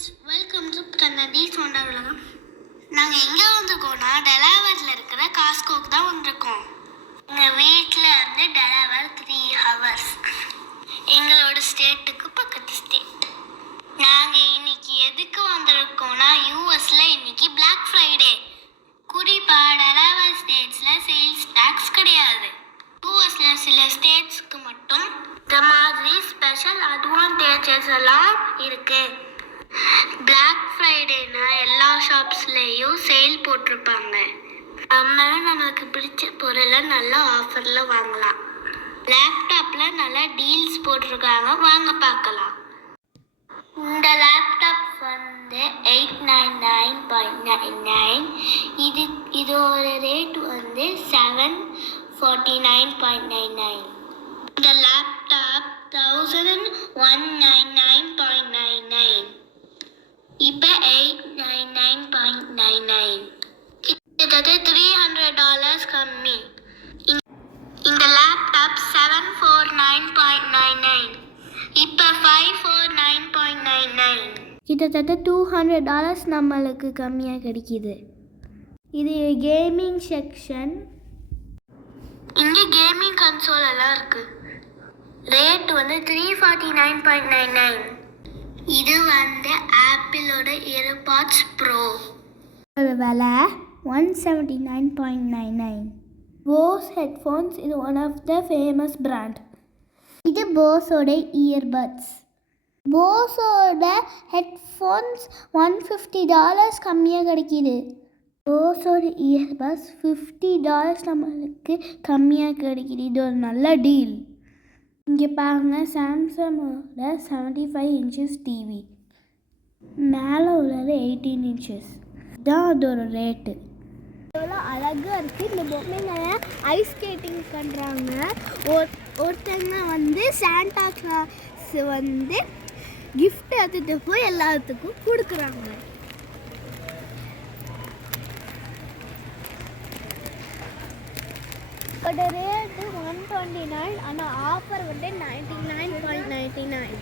Friends, welcome to கன்னடி சோண்டா உலகம். நாங்கள் எங்கே வந்திருக்கோம்னா டெலாவரில் இருக்கிற காஸ்கோக்கு தான் வந்திருக்கோம். எங்கள் வீட்டில் இருந்து டெலாவர் 3 hours. எங்களோட ஸ்டேட்டுக்கு பக்கத்து ஸ்டேட். நாங்கள் இன்னைக்கு எதுக்கு வந்திருக்கோம்னா யூஎஸில் இன்னைக்கு பிளாக் ஃப்ரைடே. குறிப்பாக டெலாவர் ஸ்டேட்ஸில் சேல்ஸ் டேக்ஸ் கிடையாது. யூஎஸில் சில ஸ்டேட்ஸ்க்கு மட்டும் இந்த மாதிரி ஸ்பெஷல் அட்வான்டேஜஸ் எல்லாம் இருக்கு. பிளாக் ஃப்ரைடேனா எல்லா ஷாப்ஸ்லேயும் சேல் போட்டிருப்பாங்க. நம்மளுக்கு பிடிச்ச பொருளை நல்ல ஆஃபரில் வாங்கலாம். லேப்டாப்பில் நல்லா டீல்ஸ் போட்டிருக்காங்க, வாங்க பார்க்கலாம். இந்த லேப்டாப் வந்து $899.99. இதோட ரேட் வந்து $749.99. இந்த லேப்டாப் $1,099.99. இப்போ $899.99. கிட்டத்தட்ட $300 கம்மி. இந்த லேப்டாப் $749.99. இப்போ $549.99. கிட்டத்தட்ட $200 நம்மளுக்கு கம்மியாக கிடைக்கிது. இது கேமிங் செக்ஷன். இங்கே கேமிங் கன்சோல் எல்லாம் இருக்கு. ரேட் வந்து $349.99. இது வந்து ஆப்பிளோட ஏர்பாட்ஸ் ப்ரோ. அதோட விலை $179.99. போஸ் ஹெட்ஃபோன்ஸ் இது one of the famous brand. இது போஸோட இயர்பட்ஸ். போஸோட ஹெட்ஃபோன்ஸ் $150 கம்மியாக கிடைக்கிது. போஸோட இயர்பட்ஸ் $50 நம்மளுக்கு கம்மியாக கிடைக்கிது. இது ஒரு நல்ல டீல். இங்கே பாருங்கள், சாம்சங்கோட 75 inches டிவி, மேலே உள்ளது 18 inches தான் அதோட ரேட்டு. எவ்வளோ அழகாக இருக்குது. இந்த பொம்மைங்களை ஐஸ் ஸ்கேட்டிங் பண்ணுறாங்க. ஒருத்தங்க வந்து சாண்டா கிளாஸ் வந்து கிஃப்ட் எடுத்துகிட்டு போய் எல்லாத்துக்கும் கொடுக்குறாங்க. அதோட ரேட்டு $129. ஆனால் ஆஃபர் வந்து $99.99.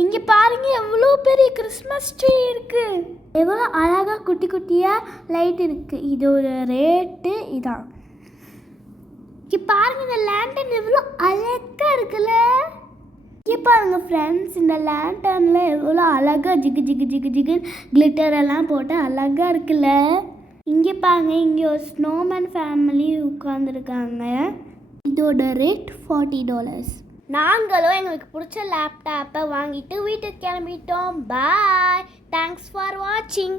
இங்கே பாருங்க, எவ்வளோ பெரிய கிறிஸ்மஸ் ட்ரீ இருக்கு. எவ்வளோ அழகாக குட்டி குட்டியாக லைட் இருக்கு. இதோட ரேட்டு இதான். இங்கே பாருங்க, இந்த லேண்டன் எவ்வளோ அழகாக இருக்குல்ல. இங்கே பாருங்க ஃப்ரெண்ட்ஸ், இந்த லேண்டனில் எவ்வளோ அழகாக ஜிகு ஜிகு ஜிகு ஜிகு கிளிட்டர் எல்லாம் போட்டு அழகாக இருக்குல்ல. இங்கே பாருங்க, இங்கே ஒரு ஸ்னோமேன் ஃபேமிலி உட்காந்துருக்காங்க. இதோட ரேட் $40. நாங்களும் எங்களுக்கு பிடிச்ச லேப்டாப்பை வாங்கிட்டு வீட்டுக்கு கிளம்பிட்டோம். பாய். தேங்க்ஸ் ஃபார் வாட்சிங்.